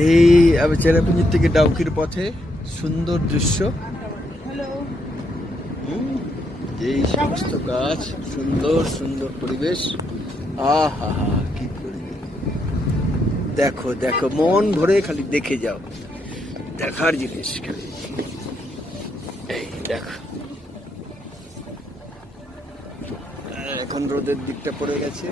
এই আমি চেরাপুঞ্জি থেকে ডাউকির পথে সুন্দর দৃশ্য। এই সমস্ত গাছ, সুন্দর সুন্দর পরিবেশ। আহা হা, কি পরিবেশ! দেখো দেখো, মন ভরে খালি দেখে যাও, দেখার জিনিস খালি। এই দেখো, এখন রোদের দিকটা পড়ে গেছে।